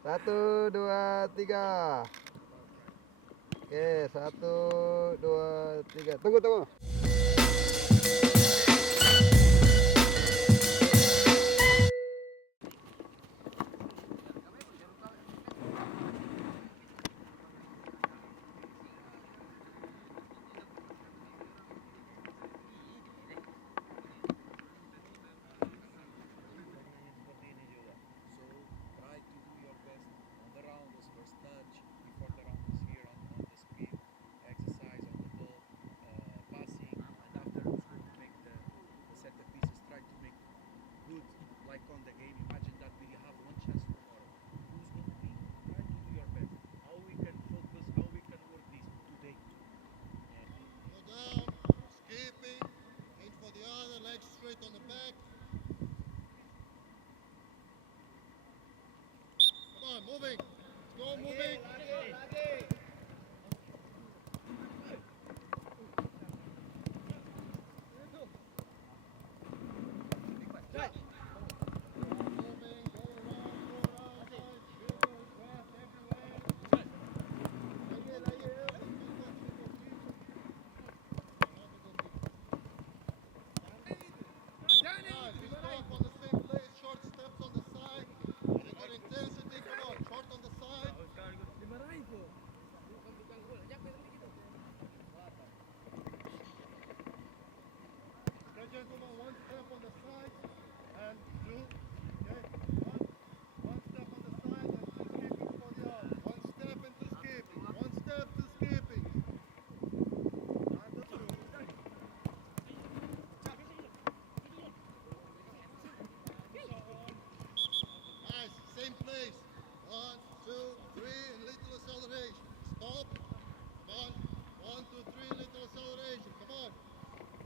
Satu, dua, tiga. Oke, satu, dua, tiga. Tunggu. On the back. Come on, moving. Let's go, moving. Gentlemen, one step on the side and two. Okay, one step on the side and two skipping for the other. One step and two skipping. One step, two skipping. Nice, same place. One, two, three, and little acceleration. Stop. Come on. One, two, three, little acceleration. Come on.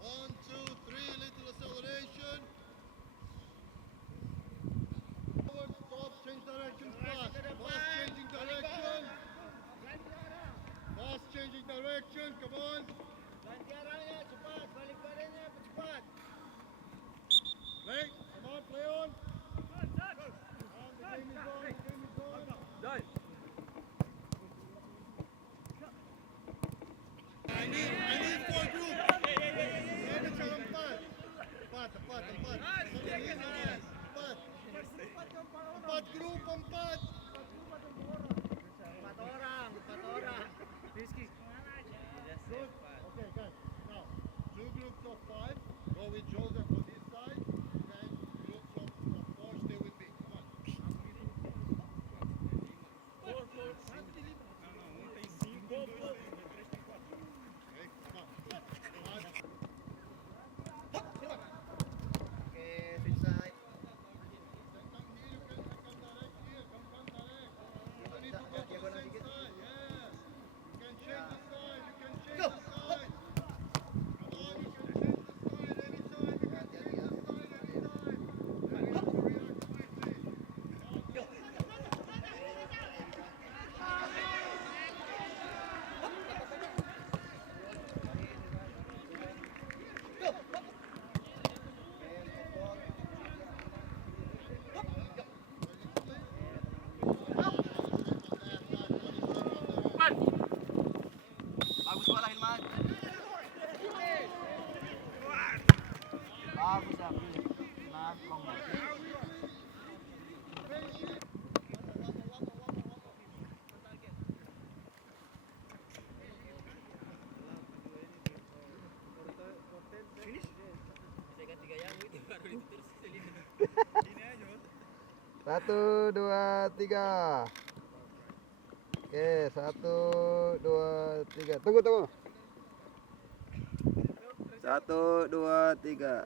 One, two, three, little acceleration. Forward, stop, change direction, fast. Fast changing direction. Fast changing direction, come on. Cepat, balik badannya cepat. Play, come on, play on. And the game is on, Done. I need four groups. Empat grup, empat. Empat orang. Rizky. Good. Okay, guys. Now, two groups of five. Go with Joseph on this side. And groups of four stay with me. Come on. Four. Okay, come on. Satu, dua, tiga. Oke, satu, dua, tiga. Tunggu. Satu, dua, tiga.